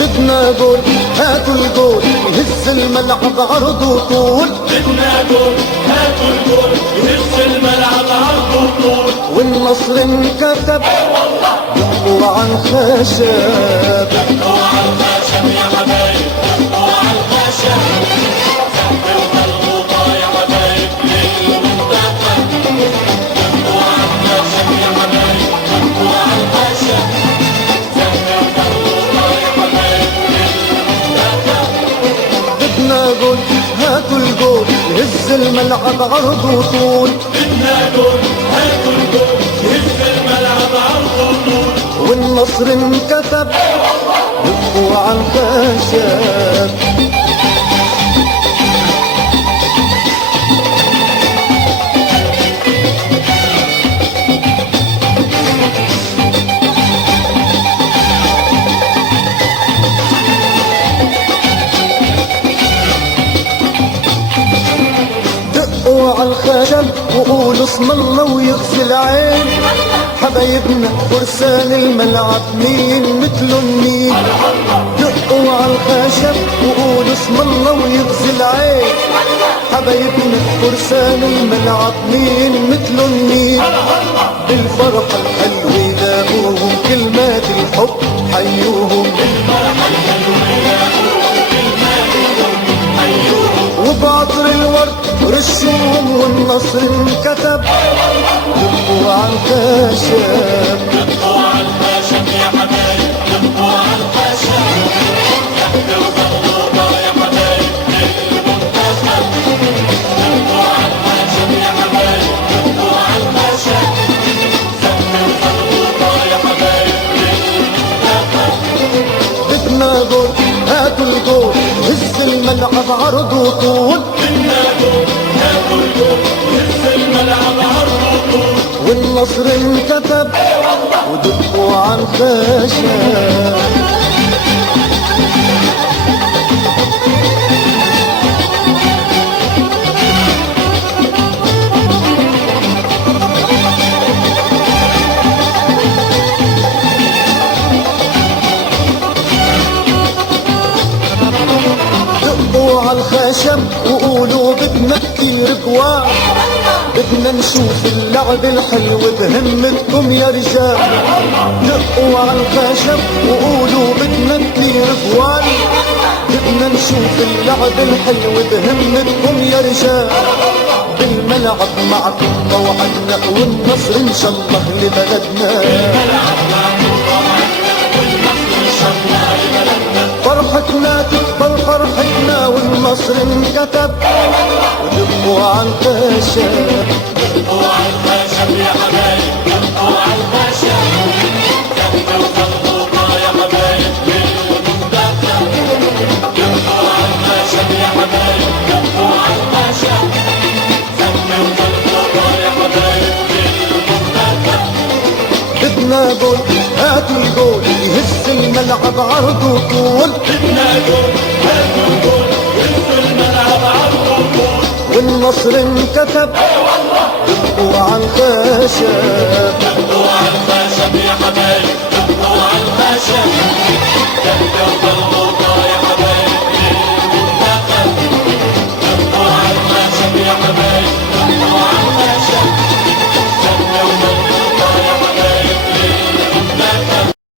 بدنا جول هاتوا الجول يهز الملعب عرض وطول. بدنا جول هاتوا الجول يهز الملعب عرض وطول. والنصر انكتب دقوا على الخشب. دقوا على الخشب يا حبايب، دقوا على الخشب. سحب وخلوطة يا حبايب للمنتخب. دقوا على الخشب يا حبايب، دقوا على الخشب. بدنا جول هاتوا الجول يهز الملعب عرض وطول. بدنا جول هاتوا الجول يهز الملعب عرض وطول. والنصر انكتب دقوا على الخشب. دقوا على الخشب وقولوا اسم الله ويغفي العين. حبايبنا فرسان الملعب مين مثلهم مين. دقوا على الخشب وقولوا اسم الله ويغفي العين. حبايبنا فرسان الملعب مين مثلهم مين. بالفرحة الحلوة لاقوهم كلمات الحب حيوهم. وبعطر الورد رشوهم والنصر انكتب دقوا على الخشب. دقوا على الخشب يا حبايب، دقوا على الخشب. سحب وخلوطة يا حبايب للمنتخب. دقوا على الخشب يا حبايب، دقوا على الخشب. سحب وخلوطة يا حبايب للمنتخب. بدنا جول هاتوا الجول هز الملعب عرض وطول. بدنا جول هاتوا الجول يهز الملعب عرض وطول. والنصر انكتب ودقوا على الخشب. دقوا على الخشب وقولوا بدنا كتير جوال. بدنا نشوف اللعب الحلو بهمتكم يا رجال. دقوا على الخشب وقولوا بدنا كتير جوال. بدنا نشوف اللعب الحلو بهمتكم يا رجال. بالملعب معكم موعدنا والنصر ان شاء الله لبلدنا. فرحتنا تكبر فرحتنا والنصر انكتب ودقوا على الخشب. دقوا على الخشب يا حبايب، دقوا على الخشب. سحب وخلوطة يا حبايب للمنتخب. دقوا على الخشب يا حبايب، دقوا على الخشب. سحب وخلوطة يا حبايب للمنتخب. بدنا جول هاتوا الجول يهز الملعب عرض وطول. بدنا جول هاتوا الجول يهز الملعب عرض وطول. والنصر انكتب دقوا على الخشب. دقوا على الخشب يا حبايب، دقوا على الخشب.